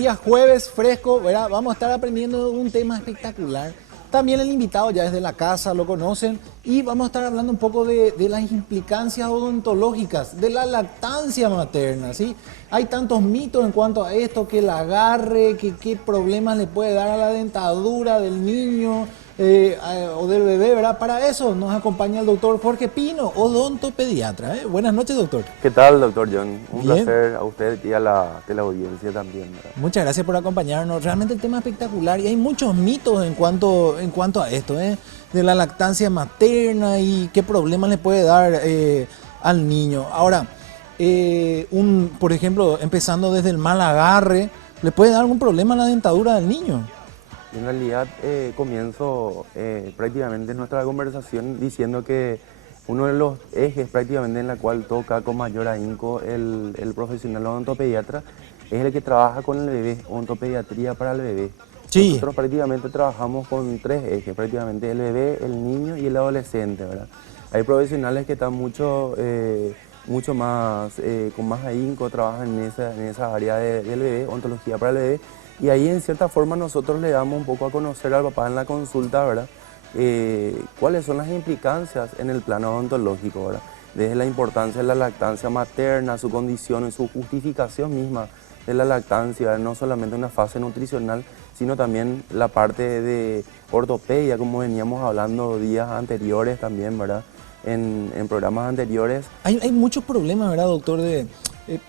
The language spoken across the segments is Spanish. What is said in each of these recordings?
día jueves, fresco, ¿verdad? Vamos a estar aprendiendo un tema espectacular. También el invitado ya desde la casa, lo conocen, y vamos a estar hablando un poco de las implicancias odontológicas, de la lactancia materna, ¿sí? Hay tantos mitos en cuanto a esto, que el agarre, que qué problemas le puede dar a la dentadura del niño o del bebé, ¿verdad? Para eso nos acompaña el doctor Jorge Pino, odontopediatra, ¿eh? Buenas noches, doctor. ¿Qué tal, doctor John? Un Bien. placer a usted y a la teleaudiencia también, ¿verdad? Muchas gracias por acompañarnos. Realmente el tema es espectacular y hay muchos mitos en cuanto a esto, de la lactancia materna y qué problemas le puede dar al niño. Ahora, por ejemplo, empezando desde el mal agarre, ¿le puede dar algún problema a la dentadura del niño? En realidad, comienzo prácticamente nuestra conversación diciendo que uno de los ejes prácticamente en la cual toca con mayor ahínco el profesional odontopediatra es el que trabaja con el bebé, odontopediatría para el bebé. Sí. Nosotros prácticamente trabajamos con tres ejes, prácticamente el bebé, el niño y el adolescente, ¿verdad? Hay profesionales que están mucho más, con más ahínco, trabajan en esa área del bebé, odontología para el bebé, y ahí en cierta forma nosotros le damos un poco a conocer al papá en la consulta, ¿verdad? Cuáles son las implicancias en el plano odontológico, ¿verdad? Desde la importancia de la lactancia materna, su condición y su justificación misma de la lactancia, ¿verdad? No solamente una fase nutricional, sino también la parte de ortopedia, como veníamos hablando días anteriores también, ¿verdad? En programas anteriores. Hay muchos problemas, ¿verdad, doctor?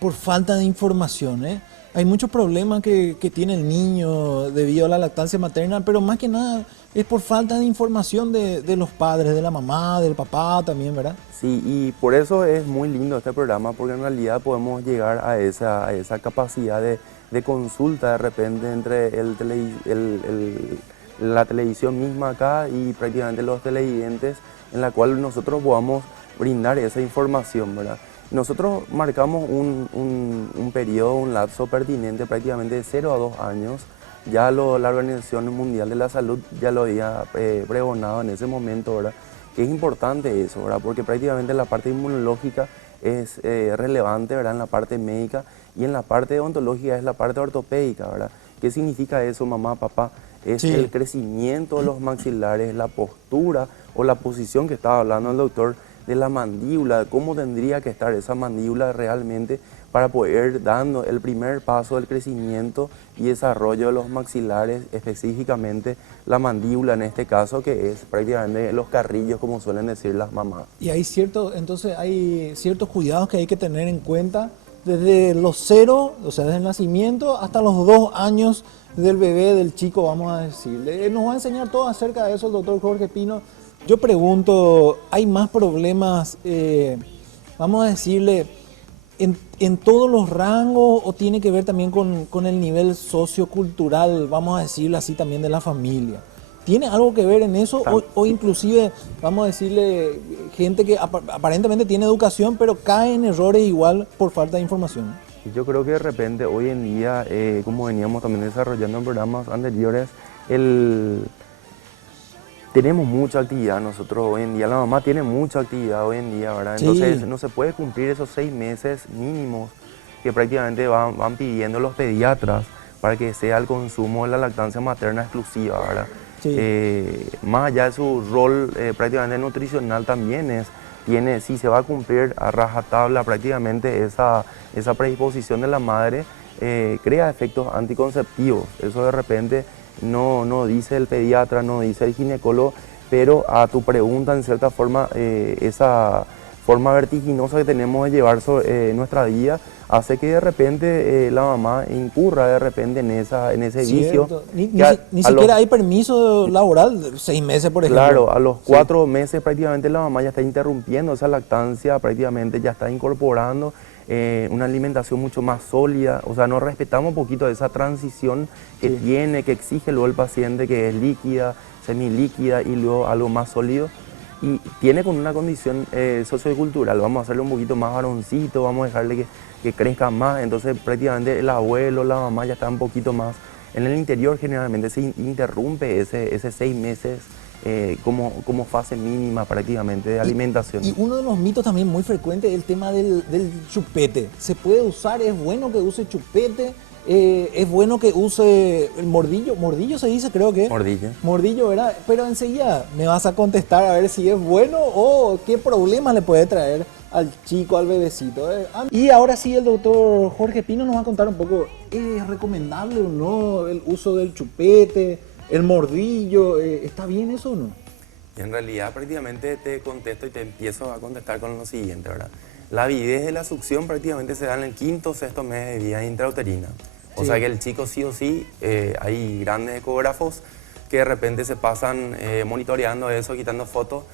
Por falta de información, ¿eh? Hay muchos problemas que tiene el niño debido a la lactancia materna, pero más que nada es por falta de información de los padres, de la mamá, del papá también, ¿verdad? Sí, y por eso es muy lindo este programa, porque en realidad podemos llegar a esa capacidad de consulta de repente entre la televisión misma acá y prácticamente los televidentes, en la cual nosotros podamos brindar esa información, ¿verdad? Nosotros marcamos un periodo, un lapso pertinente prácticamente de 0 a 2 años. Ya la Organización Mundial de la Salud ya lo había pregonado en ese momento, ¿verdad? Que es importante eso, ¿verdad? Porque prácticamente la parte inmunológica es relevante, ¿verdad? En la parte médica, y en la parte odontológica es la parte ortopédica, ¿verdad? ¿Qué significa eso, mamá, papá? Es Sí. el crecimiento de los maxilares, la postura o la posición que estaba hablando el doctor de la mandíbula, de cómo tendría que estar esa mandíbula realmente para poder dando el primer paso del crecimiento y desarrollo de los maxilares, específicamente la mandíbula en este caso, que es prácticamente los carrillos, como suelen decir las mamás. Y entonces hay ciertos cuidados que hay que tener en cuenta desde los 0, o sea, desde el nacimiento, hasta los 2 años del bebé, del chico, vamos a decirle. Nos va a enseñar todo acerca de eso el doctor Jorge Pino. Yo pregunto, ¿hay más problemas, vamos a decirle, en todos los rangos, o tiene que ver también con el nivel sociocultural, vamos a decirlo así, también de la familia? ¿Tiene algo que ver en eso? O inclusive, vamos a decirle, gente que aparentemente tiene educación, pero cae en errores igual por falta de información? Yo creo que de repente hoy en día, como veníamos también desarrollando en programas anteriores, tenemos mucha actividad nosotros hoy en día, la mamá tiene mucha actividad hoy en día, ¿verdad? Sí. Entonces no se puede cumplir esos 6 meses mínimos que prácticamente van pidiendo los pediatras para que sea el consumo de la lactancia materna exclusiva, ¿verdad? Sí. Más allá de su rol prácticamente nutricional también si se va a cumplir a rajatabla prácticamente esa predisposición de la madre, crea efectos anticonceptivos. Eso de repente no dice el pediatra, no dice el ginecólogo, pero a tu pregunta, en cierta forma, esa forma vertiginosa que tenemos de llevar nuestra vida hace que de repente la mamá incurra de repente en ese vicio. Ni siquiera hay permiso laboral, 6 meses, por ejemplo. Claro, a los 4 meses prácticamente la mamá ya está interrumpiendo esa lactancia, prácticamente ya está incorporando una alimentación mucho más sólida. O sea, no respetamos un poquito esa transición que que exige luego el paciente, que es líquida, semilíquida y luego algo más sólido. Y tiene con una condición sociocultural, vamos a hacerle un poquito más varoncito, vamos a dejarle que crezca más, entonces prácticamente el abuelo, la mamá ya está un poquito más. En el interior generalmente se interrumpe ese 6 meses como fase mínima prácticamente de alimentación. Y uno de los mitos también muy frecuentes es el tema del chupete. ¿Se puede usar? ¿Es bueno que use chupete? es bueno que use el mordillo, mordillo se dice creo que. Mordillo. Mordillo, ¿verdad? Pero enseguida me vas a contestar a ver si es bueno o qué problemas le puede traer al chico, al bebecito. Y ahora sí el doctor Jorge Pino nos va a contar un poco, ¿es recomendable o no el uso del chupete, el mordillo? ¿Está bien eso o no? Y en realidad prácticamente te contesto y te empiezo a contestar con lo siguiente, ¿verdad? La avidez de la succión prácticamente se da en el quinto o sexto mes de vida intrauterina. O sea que el chico sí o sí, hay grandes ecógrafos que de repente se pasan monitoreando eso, quitando fotos,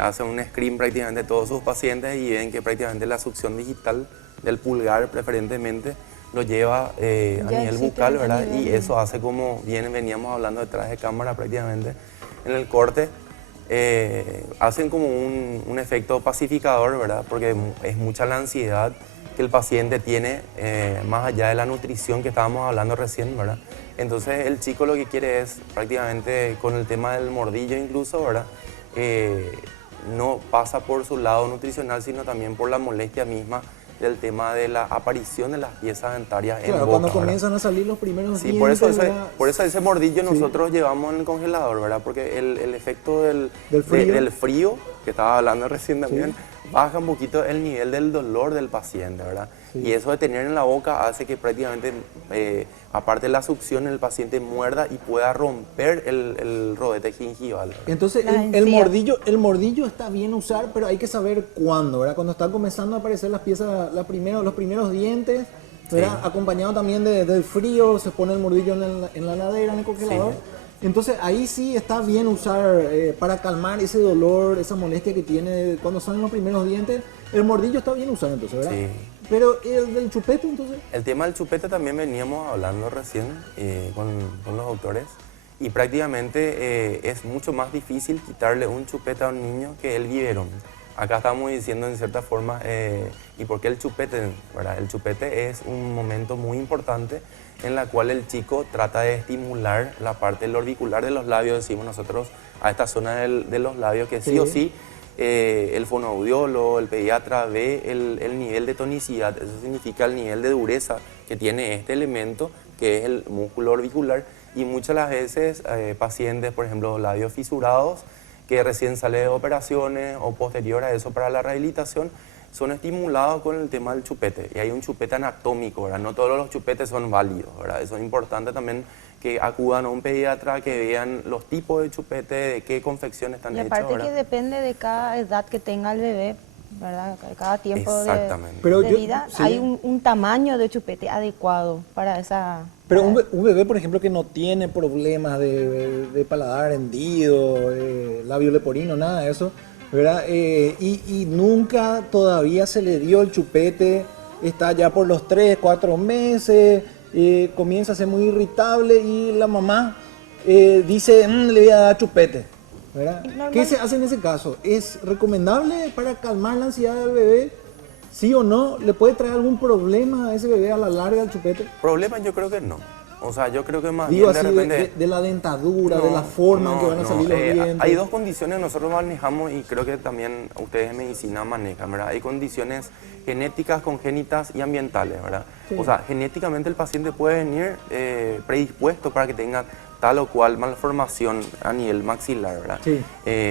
hacen un screen prácticamente de todos sus pacientes y ven que prácticamente la succión digital del pulgar preferentemente lo lleva a nivel bucal, ¿verdad? Y eso hace como veníamos hablando detrás de cámara prácticamente en el corte. Hacen como un efecto pacificador, ¿verdad? Porque es mucha la ansiedad que el paciente tiene, más allá de la nutrición que estábamos hablando recién, ¿verdad? Entonces el chico lo que quiere es prácticamente con el tema del mordillo incluso, ¿verdad? No pasa por su lado nutricional, sino también por la molestia misma del tema de la aparición de las piezas dentarias en boca, cuando ¿verdad? comienzan a salir los primeros dientes, por eso ese mordillo nosotros llevamos en el congelador, ¿verdad? Porque el efecto del frío, que estaba hablando recién también, baja un poquito el nivel del dolor del paciente, ¿verdad? Y eso de tener en la boca hace que prácticamente, aparte de la succión, el paciente muerda y pueda romper el rodete gingival, ¿verdad? Entonces el mordillo está bien usar, pero hay que saber cuándo, ¿verdad? Cuando están comenzando a aparecer las piezas, los primeros dientes, ¿verdad? Acompañado también del frío, se pone el mordillo en la ladera, en el congelador. Entonces ahí sí está bien usar para calmar ese dolor, esa molestia que tiene cuando salen los primeros dientes. El mordillo está bien usado entonces, ¿verdad? Sí. Pero el del chupete entonces. El tema del chupete también veníamos hablando recién con los doctores y prácticamente es mucho más difícil quitarle un chupete a un niño que el biberón. Acá estamos diciendo en cierta forma, ¿y por qué el chupete? ¿Verdad? El chupete es un momento muy importante en la cual el chico trata de estimular la parte del orbicular de los labios, decimos nosotros, a esta zona de los labios, que sí o sí el fonoaudiólogo, el pediatra ve el nivel de tonicidad, eso significa el nivel de dureza que tiene este elemento, que es el músculo orbicular, y muchas de las veces pacientes, por ejemplo, labios fisurados, que recién salen de operaciones o posterior a eso para la rehabilitación, son estimulados con el tema del chupete. Y hay un chupete anatómico, ¿verdad? No todos los chupetes son válidos, ¿verdad? Eso es importante también que acudan a un pediatra, que vean los tipos de chupete, de qué confección están hechos. Y aparte que depende de cada edad que tenga el bebé, ¿verdad? Cada tiempo de vida, hay un tamaño de chupete adecuado para esa... Pero un bebé, por ejemplo, que no tiene problemas de paladar hendido, labio leporino, nada de eso, ¿verdad? Y nunca todavía se le dio el chupete, está ya por los 3, 4 meses, comienza a ser muy irritable y la mamá dice, le voy a dar chupete, ¿verdad? ¿Qué se hace en ese caso? ¿Es recomendable para calmar la ansiedad del bebé? ¿Sí o no? ¿Le puede traer algún problema a ese bebé a la larga el chupete? Problema yo creo que no. O sea, yo creo que más bien de repente... de la dentadura, de la forma en que van a salir los dientes. Hay dos condiciones que nosotros manejamos y creo que también ustedes en medicina manejan, ¿verdad? Hay condiciones genéticas, congénitas y ambientales, ¿verdad? Sí. O sea, genéticamente el paciente puede venir predispuesto para que tenga tal o cual malformación a nivel maxilar, ¿verdad? Sí.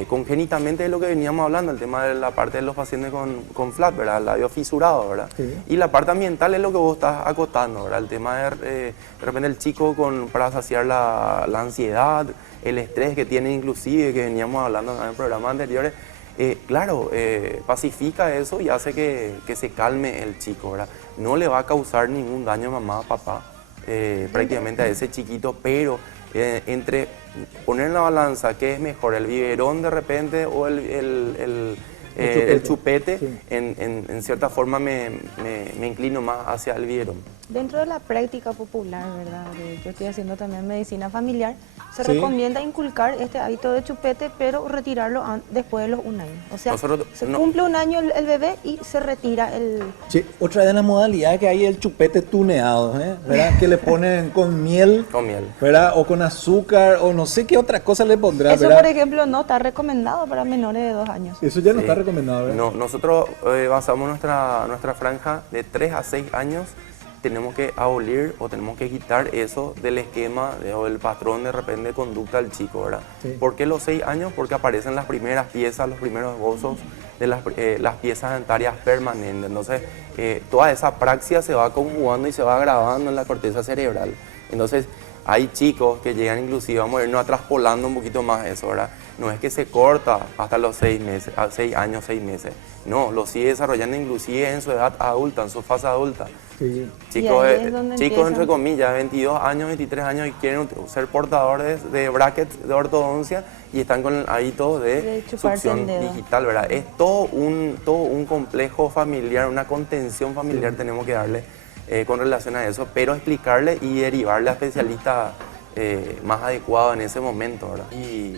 Congénitamente es lo que veníamos hablando, el tema de la parte de los pacientes con FLAP, ¿verdad? El labio fisurado, ¿verdad? Sí. Y la parte ambiental es lo que vos estás acotando, ¿verdad? El tema de repente el chico para saciar la ansiedad, el estrés que tiene inclusive, que veníamos hablando en programas anteriores, claro, pacifica eso y hace que se calme el chico, ¿verdad? No le va a causar ningún daño a mamá, papá, prácticamente a ese chiquito, pero entre poner en la balanza qué es mejor, el biberón de repente o el chupete, sí. En cierta forma me inclino más hacia el biberón. Dentro de la práctica popular, ¿verdad? Yo estoy haciendo también medicina familiar, se recomienda inculcar este hábito de chupete, pero retirarlo después de los 1 año. O sea, cumple 1 año el bebé y se retira el... Sí, otra de las modalidades que hay es el chupete tuneado, ¿verdad? Que le ponen con miel, ¿verdad? O con azúcar, o no sé qué otra cosa le pondrá, eso, ¿verdad? Por ejemplo, no está recomendado para menores de 2 años. Eso ya no está recomendado, ¿verdad? No, nosotros basamos nuestra franja de 3 a 6 años tenemos que abolir o tenemos que quitar eso del esquema o del patrón de repente de conducta del chico, ¿verdad? Sí. ¿Por qué los 6 años? Porque aparecen las primeras piezas, los primeros esbozos de las piezas dentarias permanentes. Entonces, toda esa praxia se va conjugando y se va grabando en la corteza cerebral. Entonces, hay chicos que llegan inclusive, vamos a irnos traspolando un poquito más eso, ¿verdad? No es que se corta hasta los 6 meses, 6 años, 6 meses. No, lo sigue desarrollando inclusive en su edad adulta, en su fase adulta. Sí. Chicos, chicos chicos entre comillas, 22 años, 23 años y quieren ser portadores de brackets de ortodoncia y están con hábitos de succión digital, ¿verdad? Es todo un complejo familiar, una contención familiar tenemos que darle con relación a eso, pero explicarle y derivarle a especialistas más adecuados en ese momento, ¿verdad? Y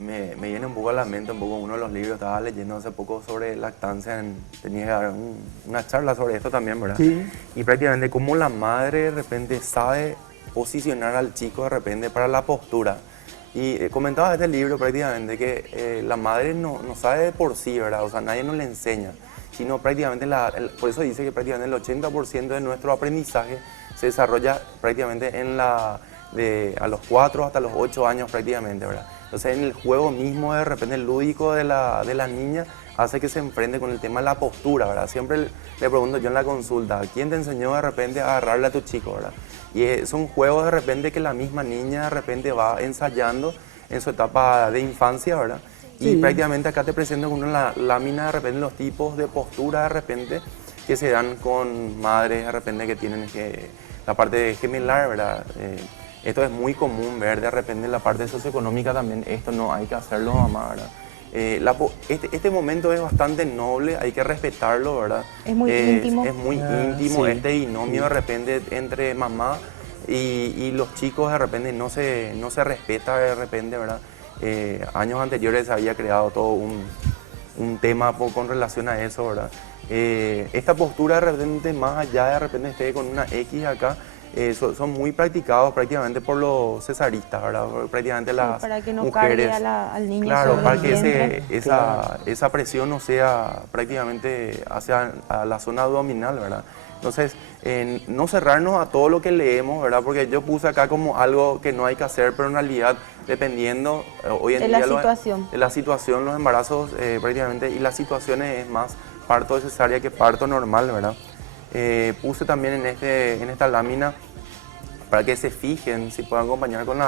me viene un poco a la mente uno de los libros, estaba leyendo hace poco sobre lactancia, tenía que dar una charla sobre esto también, ¿verdad? Sí. Y prácticamente cómo la madre de repente sabe posicionar al chico de repente para la postura. Y comentaba este libro prácticamente que la madre no sabe de por sí, ¿verdad? O sea, nadie nos le enseña, sino prácticamente, por eso dice que prácticamente el 80% de nuestro aprendizaje se desarrolla prácticamente a los 4 hasta los 8 años prácticamente, ¿verdad? Entonces en el juego mismo de repente el lúdico de la niña hace que se enfrente con el tema de la postura, ¿verdad? Siempre le pregunto yo en la consulta, ¿quién te enseñó de repente a agarrarle a tu chico, ¿verdad? Y son juegos de repente que la misma niña de repente va ensayando en su etapa de infancia, ¿verdad? Sí. Y prácticamente acá te presento con una lámina de repente los tipos de postura de repente que se dan con madres de repente que tienen la parte gemelar, ¿verdad? Esto es muy común ver de repente en la parte socioeconómica también, esto no hay que hacerlo, mamá, ¿verdad? Este momento es bastante noble, hay que respetarlo, ¿verdad? Es muy íntimo. Es muy íntimo, sí. este binomio de repente entre mamá y los chicos de repente no se respeta de repente, ¿verdad? Años anteriores se había creado todo un tema con relación a eso, ¿verdad? Esta postura de repente, más allá de repente esté con una X acá, son muy practicados prácticamente por los cesaristas, ¿verdad? Prácticamente las para que no mujeres, cargue al niño. claro, sobre para el que vientre. esa presión no sea prácticamente hacia a la zona abdominal, ¿verdad? Entonces, no cerrarnos a todo lo que leemos, ¿verdad? Porque yo puse acá como algo que no hay que hacer, pero en realidad, dependiendo hoy en De día la situación. de la situación, los embarazos prácticamente, y las situaciones es más parto de cesárea que parto normal, ¿verdad? Puse también en esta lámina para que se fijen, si pueden acompañar con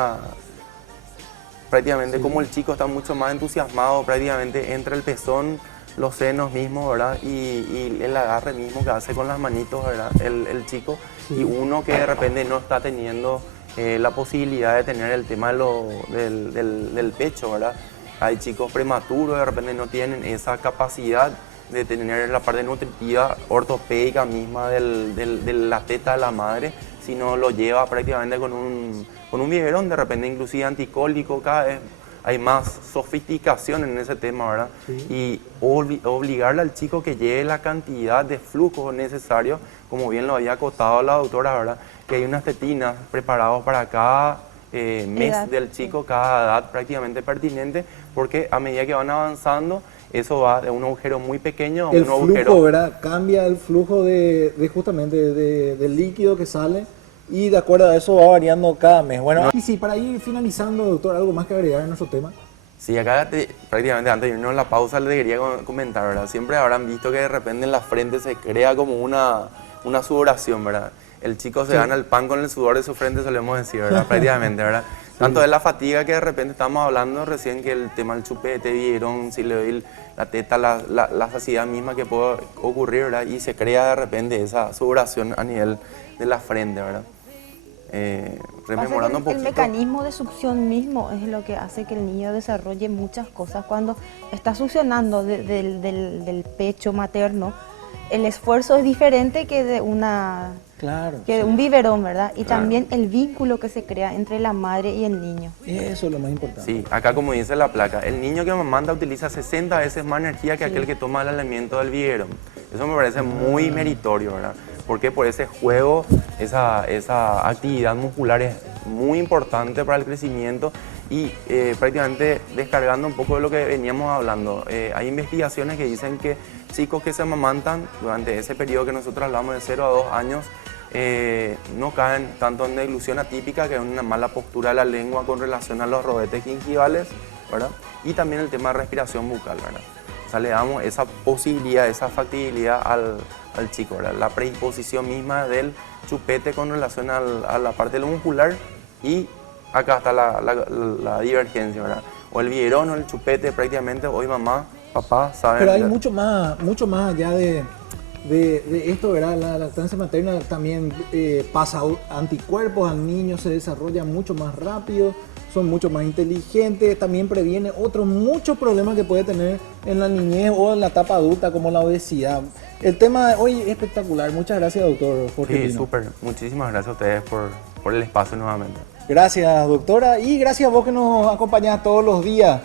prácticamente como el chico está mucho más entusiasmado prácticamente entre el pezón, los senos mismos, ¿verdad? Y el agarre mismo que hace con las manitos, ¿verdad? El chico, y uno que de repente no está teniendo la posibilidad de tener el tema del pecho, ¿verdad? Hay chicos prematuros, de repente no tienen esa capacidad de tener la parte nutritiva ortopédica misma de la teta de la madre, sino lo lleva prácticamente con un biberón, de repente inclusive anticólico, cada vez hay más sofisticación en ese tema, ¿verdad? Sí. Y obligarle al chico que lleve la cantidad de flujo necesario, como bien lo había acotado la doctora, ¿verdad? Que hay unas tetinas preparadas para cada mes edad, del chico, cada edad prácticamente pertinente, porque a medida que van avanzando, eso va de un agujero muy pequeño a El un agujero. flujo, ¿verdad? Cambia el flujo justamente del líquido que sale y de acuerdo a eso va variando cada mes. Bueno, y sí, para ir finalizando, doctor, ¿algo más que agregar en nuestro tema? Sí, acá prácticamente antes de irnos a la pausa le quería comentar, ¿verdad? Siempre habrán visto que de repente en la frente se crea como una sudoración, ¿verdad? El chico se gana el pan con el sudor de su frente, solemos decir, ¿verdad? Prácticamente, ¿verdad? Tanto es la fatiga que de repente estamos hablando recién, que el tema del chupete, vieron, si le doy la teta, la saciedad misma que puede ocurrir, ¿verdad? Y se crea de repente esa sudoración a nivel de la frente, ¿verdad? Rememorando un poquito. El mecanismo de succión mismo es lo que hace que el niño desarrolle muchas cosas. Cuando está succionando del pecho materno, el esfuerzo es diferente que de de un biberón, ¿verdad? Y también el vínculo que se crea entre la madre y el niño. Eso es lo más importante. Sí, acá como dice la placa, el niño que amamanta utiliza 60 veces más energía que aquel que toma el alimento del biberón. Eso me parece muy meritorio, ¿verdad? Porque por ese juego, esa actividad muscular es muy importante para el crecimiento Y prácticamente descargando un poco de lo que veníamos hablando, hay investigaciones que dicen que chicos que se amamantan durante ese periodo que nosotros hablamos de 0 a 2 años no caen tanto en deglución atípica, que es una mala postura de la lengua con relación a los rodetes gingivales, ¿verdad? Y también el tema de respiración bucal, ¿verdad? O sea, le damos esa posibilidad, esa factibilidad al chico, ¿verdad? La predisposición misma del chupete con relación a la parte muscular, y acá está la divergencia, ¿verdad? O el biberón o el chupete, prácticamente hoy mamá, papá saben. Pero hay mucho más allá de esto, ¿verdad? La lactancia materna también pasa anticuerpos al niño, se desarrolla mucho más rápido, son mucho más inteligentes, también previene otros muchos problemas que puede tener en la niñez o en la etapa adulta, como la obesidad. El tema de hoy es espectacular. Muchas gracias, doctor Jorge. Sí, súper. Muchísimas gracias a ustedes por el espacio nuevamente. Gracias, doctora, y gracias a vos que nos acompañás todos los días.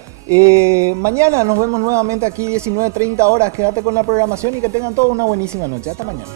Mañana nos vemos nuevamente aquí 19:30 horas. Quédate con la programación y que tengan todos una buenísima noche. Hasta mañana.